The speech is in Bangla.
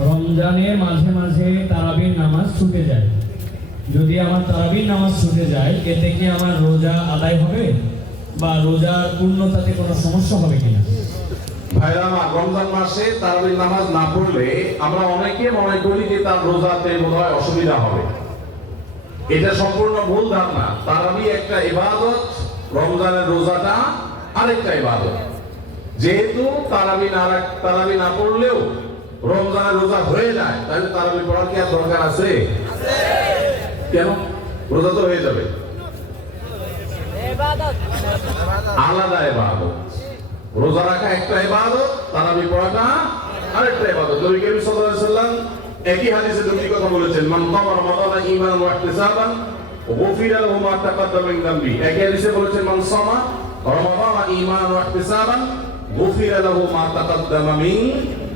রমজানে মাঝে মাঝে তারাবির নামাজ ছুটে যায়। যদি আমার তারাবির নামাজ ছুটে যায়, এতে কি আমার রোজা আদায় হবে? বা রোজার পূর্ণতাতে কোনো সমস্যা হবে কিনা? রমজান মাসে তারাবির নামাজ না পড়লে আমরা মনে করি যে তার রোজাতে বোধহয় অসুবিধা হবে। এটা সম্পূর্ণ ভুল ধারণা। তারাবি একটা রমজানের রোজাটা আরেকটা যেহেতু তারাবি না তারাবি না পড়লেও রমজানের রোজা হয়ে যায়, তাহলে তারাবি পড়ার কি আর দরকার আছে? কেন? রোজা তো হয়ে যাবে। আলাদা ইবাদত রোজা রাখা একটা ইবাদত তারাবি পড়াটা আরেকটা ইবাদত নবী করিম সাল্লাল্লাহু একই হাদিসে দুটি কথা বলেছেন, মান কামা রমাদান ঈমানান ওয়া ইহতিসাবান, গুফিরা লাহু মা তাকাদ্দামা মিন যামবি একই হাদিসে বলেছেন, মান সামা রমাদান ঈমানান ওয়া ইহতিসাবান, গুফিরা লাহু মা তাকাদ্দামা মিন